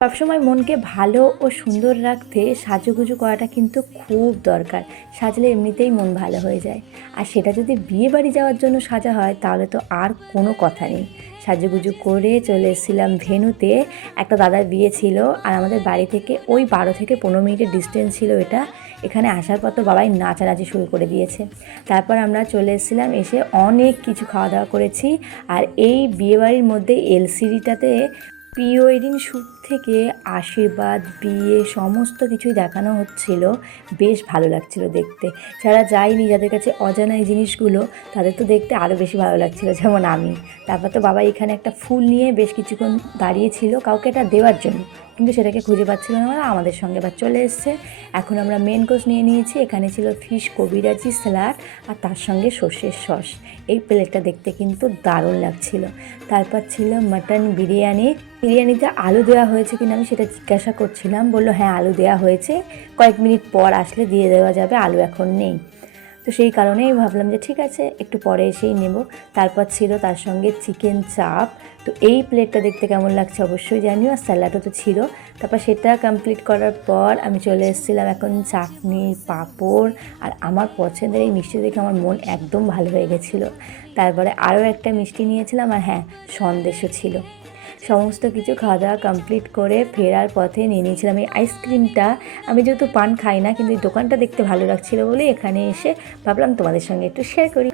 সবসময় মনকে ভালো ও সুন্দর রাখতে সাজুগুজু করাটা কিন্তু খুব দরকার। সাজলে এমনিতেই মন ভালো হয়ে যায়। আর সেটা যদি বিয়ে বাড়ি যাওয়ার জন্য সাজা হয় তাহলে তো আর কোনো কথা নেই। সাজুগুজু করে চলে এসেছিলাম ভেন্যুতে। একটা দাদার বিয়ে ছিল আর আমাদের বাড়ি থেকে ওই 12 থেকে 15 মিনিটের ডিস্টেন্স ছিল এটা। এখানে আসার পর তো বাবাই নাচানাচি শুরু করে দিয়েছে। তারপর আমরা চলে এসেছিলাম, এসে অনেক কিছু খাওয়া দাওয়া করেছি। আর এই বিয়েবাড়ির মধ্যে এলসিডিটাতে প্রি ওয়েডিং শ্যুট থেকে আশীর্বাদ, বিয়ে সমস্ত কিছুই দেখানো হচ্ছিল। বেশ ভালো লাগছিল দেখতে। যারা যায়নি, যাদের কাছে অজানা এই জিনিসগুলো, তাদের তো দেখতে আরও বেশি ভালো লাগছিল, যেমন আমি। তারপর তো বাবা এখানে একটা ফুল নিয়ে বেশ কিছুক্ষণ দাঁড়িয়েছিল কাউকে এটা দেওয়ার জন্য, কিন্তু সেটাকে খুঁজে পাচ্ছিল না। ওরা আমাদের সঙ্গে আবার চলে এসছে। এখন আমরা মেন কোর্স নিয়ে নিয়েছি। এখানে ছিল ফিশ কবিরাজি স্যালাড আর তার সঙ্গে সর্ষের সস। এই প্লেটটা দেখতে কিন্তু দারুণ লাগছিল। তারপর ছিল মাটন বিরিয়ানি। বিরিয়ানিতে আলু দেওয়া হয়েছে কিনা আমি সেটা জিজ্ঞাসা করছিলাম। বললো হ্যাঁ, আলু দেওয়া হয়েছে, কয়েক মিনিট পর আসলে দিয়ে দেওয়া যাবে, আলু এখন নেই। তো সেই কারণেই ভাবলাম যে ঠিক আছে, একটু পরে এসেই নেব। তারপর ছিল তার সঙ্গে চিকেন চাপ। তো এই প্লেটটা দেখতে কেমন লাগছে অবশ্যই জানিও। আর স্যালাডও তো ছিল। তারপর সেটা কমপ্লিট করার পর আমি চলে এসেছিলাম এখন চাটনি, পাঁপড় আর আমার পছন্দের এই মিষ্টি দেখে আমার মন একদম ভালো হয়ে গেছিলো। তারপরে আরও একটা মিষ্টি নিয়েছিলাম, আর হ্যাঁ, সন্দেশও ছিল। সমস্ত কিছু খাওয়া দাওয়া কমপ্লিট করে ফেরার পথে নিয়ে নিয়েছিলাম এই আইসক্রিমটা। আমি যেহেতু পান খাই না, কিন্তু এই দোকানটা দেখতে ভালো লাগছিলো বলে এখানে এসে ভাবলাম তোমাদের সঙ্গে একটু শেয়ার করি।